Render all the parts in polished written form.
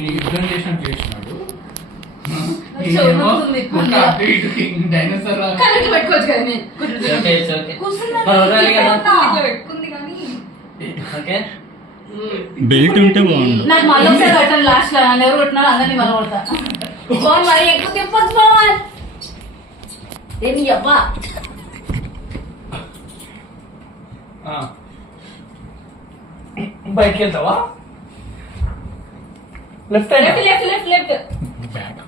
ఈ యుద్ధం చేసినట్టు చేసినాడు. డైనోసార్ పెట్టుకోవచ్చు కదా నేను పెట్టుకుంది కానీ బెల్ట్ ఉంటే బాగుంది. నాకు మళ్ళీ ఒకసారి కట్టాను లాస్ట్ లో నన్ను ఎవరు కొట్టినారో అందరినీ మళ్ళీ కొడతా. ఫోన్ మరి ఎక్కువ తిప్పచ్చు ఫోన్ ఏంటి అబ్బా బయటికి వెళ్తావా? Left left left left left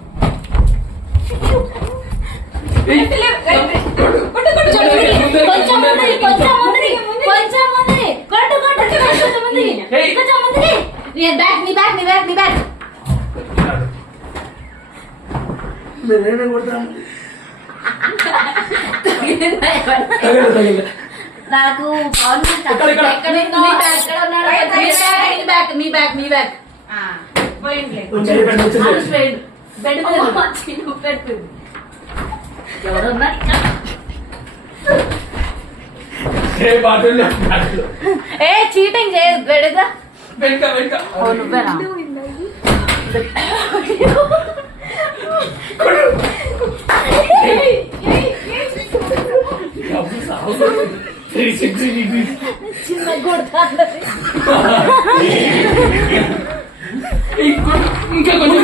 నాకు ఎవరున్నా ఏ చీటింగ్ చేయదు పెడదా నువ్వేనా చిన్న ఇంకా కొంచెం